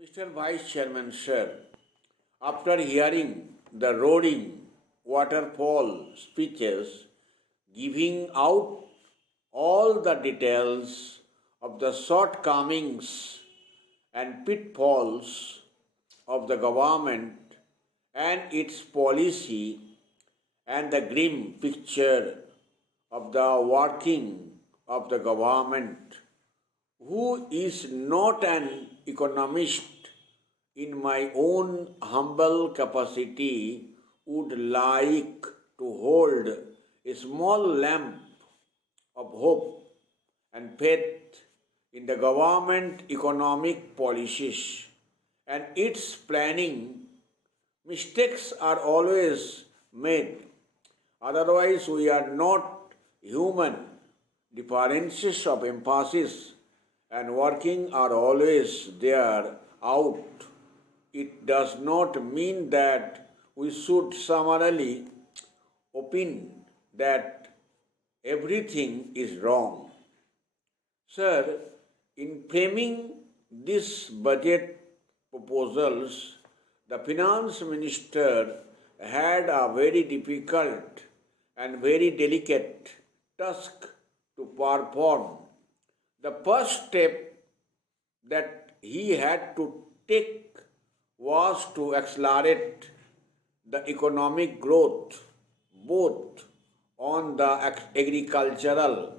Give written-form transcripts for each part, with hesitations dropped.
Mr. Vice Chairman, sir, after hearing the roaring waterfall speeches, giving out all the details of the shortcomings and pitfalls of the government and its policy, and the grim picture of the working of the government, who is not an economist in my own humble capacity, would like to hold a small lamp of hope and faith in the government economic policies and its planning. Mistakes are always made, otherwise, we are not human. Differences of emphasis and working are always there out. It does not mean that we should summarily opine that everything is wrong. Sir, in framing these budget proposals, the finance minister had a very difficult and very delicate task to perform. The first step that he had to take was to accelerate the economic growth both on the agricultural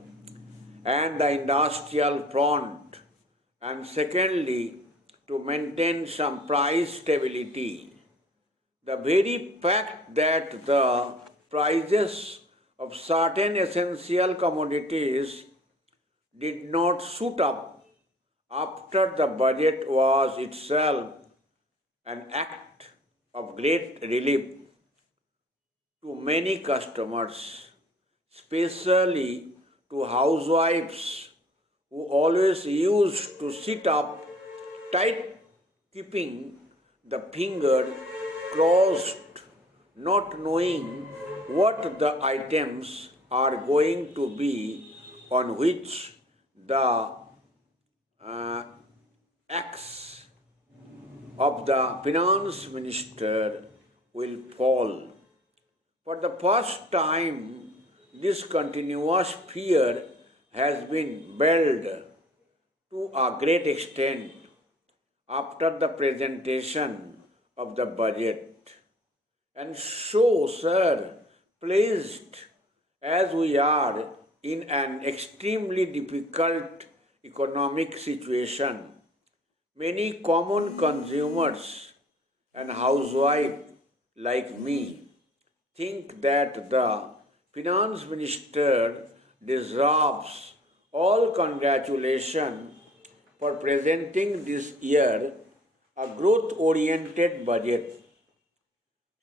and the industrial front, and secondly, to maintain some price stability. The very fact that the prices of certain essential commodities did not shoot up after the budget was itself an act of great relief to many customers, especially to housewives who always used to sit up tight, keeping the finger crossed, not knowing what the items are going to be on which the axe of the finance minister will fall. For the first time, this continuous fear has been built to a great extent after the presentation of the budget. And so, sir, pleased as we are in an extremely difficult economic situation, many common consumers and housewives like me think that the finance minister deserves all congratulations for presenting this year a growth-oriented budget.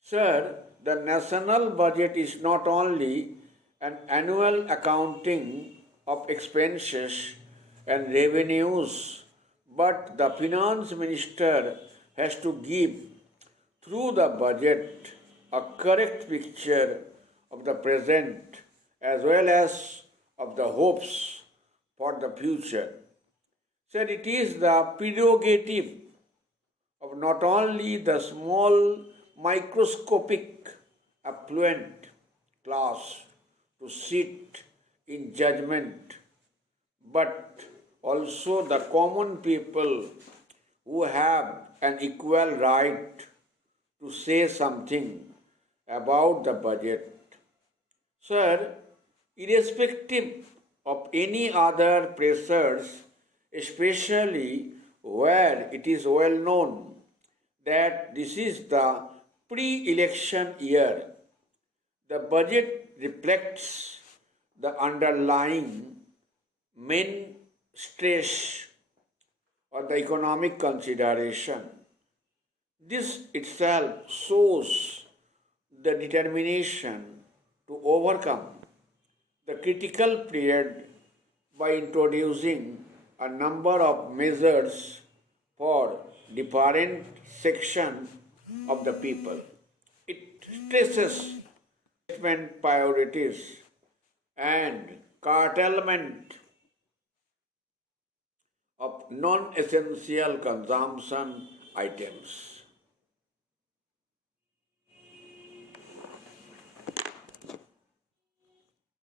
Sir, the national budget is not only an annual accounting of expenses and revenues, but the finance minister has to give, through the budget, a correct picture of the present as well as of the hopes for the future. Sir, it is the prerogative of not only the small microscopic affluent class to sit in judgment, but also the common people who have an equal right to say something about the budget. Sir, irrespective of any other pressures, especially where it is well known that this is the pre-election year, the budget reflects the underlying main stress or the economic consideration. This itself shows the determination to overcome the critical period by introducing a number of measures for different sections of the people. It stresses investment priorities and curtailment of non-essential consumption items.